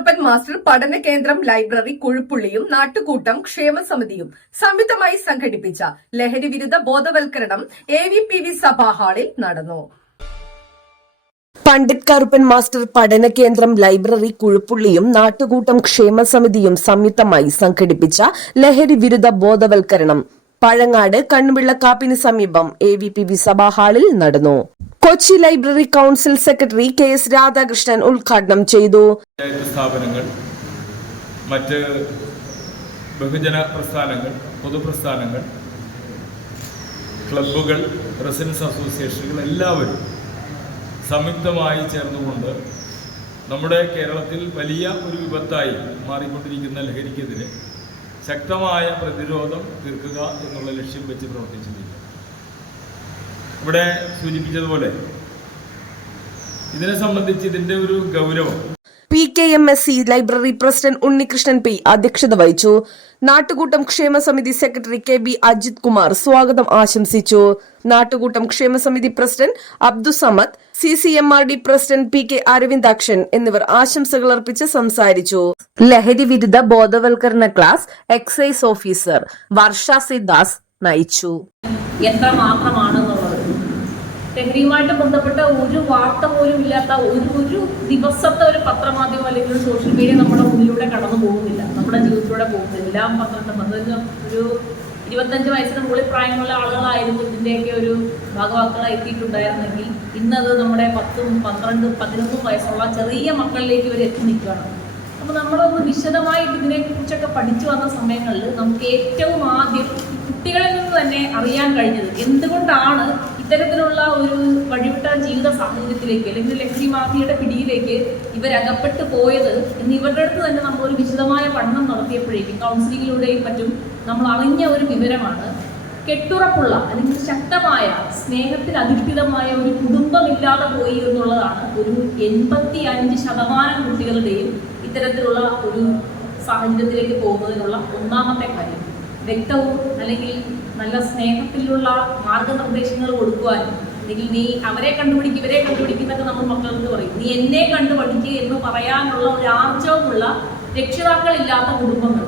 Karuppan master പഠന കേന്ദ്രം library കുഴുപ്പുള്ളിയും നാട്ടുകൂട്ടം ക്ഷേമസമിതിയും സംയുക്തമായി സംഘടിപ്പിച്ച ലഹരി വിരുദ്ധ ബോധവൽക്കരണം AVPV സഭാ ഹാളിൽ നടന്നു. പണ്ഡിറ്റ് കറുപ്പൻ മാസ്റ്റർ പഠന കേന്ദ്രം ലൈബ്രറി കുഴുപ്പുള്ളിയും നാട്ടുകൂട്ടം ക്ഷേമസമിതിയും സംയുക്തമായി സംഘടിപ്പിച്ച ലഹരി വിരുദ്ധ ബോധവൽക്കരണം പഴങ്ങാട് കണ്ണുവിളക്കാപ്പിന് സമീപം AVPV സഭാ ഹാളിൽ നടന്നു. Kochi library council secretary KS Radhakrishnan ഉദ്ഘാടനം ചെയ്തു. സ്ഥാപനങ്ങൾ, മറ്റ് ബഹുജന പ്രസ്ഥാനങ്ങൾ, പൊതുപ്രസ്ഥാനങ്ങൾ, ക്ലബ്ബുകൾ, റെസിഡൻസ് അസോസിയേഷനുകൾ എല്ലാവരും സംയുക്തമായി ചേർന്നുകൊണ്ട് നമ്മുടെ കേരളത്തിൽ വലിയ ഒരു വിപത്തായി മാറിക്കൊണ്ടിരിക്കുന്ന ലഹരിക്കെതിരെ ശക്തമായ പ്രതിരോധം തീർക്കുക എന്നുള്ള ലക്ഷ്യം വെച്ച് പ്രവർത്തിച്ചിരിക്കുന്നു. ഇവിടെ സൂചിപ്പിച്ചതുപോലെ ഇതിനെ സംബന്ധിച്ച് ഇതിന്റെ ഒരു ഗൗരവം PKMSC library president Unnikrishnan P അധ്യക്ഷത വഹിച്ചു. നാട്ടുകൂട്ടം ക്ഷേമസമിതി സെക്രട്ടറി KB അജിത് കുമാർ സ്വാഗതം ആശംസിച്ചു. നാട്ടുകൂട്ടം ക്ഷേമസമിതി president Abdusamad, CCMRD president PK Aravindakshan എന്നിവർ ആശംസകൾ അർപ്പിച്ച് സംസാരിച്ചു. ലഹരി വിരുദ്ധ ബോധവൽക്കരണ class excise officer Varsha Sidas നയിച്ചു. ലഹരിയുമായിട്ട് ബന്ധപ്പെട്ട ഒരു വാർത്ത പോലും ഇല്ലാത്ത ഒരു ദിവസത്തെ ഒരു പത്രമാധ്യമം അല്ലെങ്കിൽ ഒരു സോഷ്യൽ മീഡിയ നമ്മുടെ മുന്നിലൂടെ കടന്നു പോകുന്നില്ല, നമ്മുടെ ജീവിതത്തിലൂടെ പോകുന്നില്ല. എല്ലാം ഒരു 25 വയസ്സിന് മുകളിൽ പ്രായമുള്ള ആളുകളായിരുന്നു ഇതിൻ്റെയൊക്കെ ഒരു ഭാഗവാക്കുകളായി എത്തിയിട്ടുണ്ടായിരുന്നെങ്കിൽ ഇന്നത് നമ്മുടെ 10, 12, 11 വയസ്സുള്ള ചെറിയ മക്കളിലേക്ക് ഇവർ എത്തി നിൽക്കുകയാണ്. അപ്പോൾ നമ്മളൊന്ന് വിശദമായിട്ട് ഇതിനെക്കുറിച്ചൊക്കെ പഠിച്ചു വന്ന സമയങ്ങളിൽ നമുക്ക് ഏറ്റവും ആദ്യം കുട്ടികളിൽ നിന്ന് തന്നെ അറിയാൻ കഴിഞ്ഞത് എന്തുകൊണ്ടാണ് ഇത്തരത്തിലുള്ള ഒരു വഴിവിട്ട ജീവിത സാഹചര്യത്തിലേക്ക് അല്ലെങ്കിൽ ലഹരി മാഫിയയുടെ പിടിയിലേക്ക് ഇവരകപ്പെട്ടു പോയത് എന്ന് ഇവരുടെ അടുത്ത് തന്നെ നമ്മളൊരു വിശദമായ പഠനം നടത്തിയപ്പോഴേക്കും കൗൺസിലിങ്ങിലൂടെയും മറ്റും നമ്മൾ അറിഞ്ഞ ഒരു വിവരമാണ്, കെട്ടുറപ്പുള്ള അല്ലെങ്കിൽ ശക്തമായ സ്നേഹത്തിൽ അധിഷ്ഠിതമായ ഒരു കുടുംബമില്ലാതെ പോയി എന്നുള്ളതാണ് ഒരു 85% കുട്ടികളുടെയും ഇത്തരത്തിലുള്ള ഒരു സാഹചര്യത്തിലേക്ക് പോകുന്നതിനുള്ള ഒന്നാമത്തെ കാര്യം. വ്യക്തവും അല്ലെങ്കിൽ നല്ല സ്നേഹത്തിലുള്ള മാർഗനിർദ്ദേശങ്ങൾ കൊടുക്കുവാനും അല്ലെങ്കിൽ നീ അവരെ കണ്ടുപിടിക്കും ഇവരെ കണ്ടുപിടിക്കുന്നൊക്കെ നമ്മൾ മക്കൾക്ക് പറയും, നീ എന്നെ കണ്ടുപഠിക്കുക എന്ന് പറയാനുള്ള ഒരു ആർജവമുള്ള രക്ഷിതാക്കളില്ലാത്ത കുടുംബങ്ങൾ.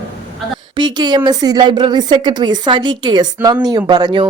PKMSC library secretary Sali KS നന്ദിയും പറഞ്ഞു.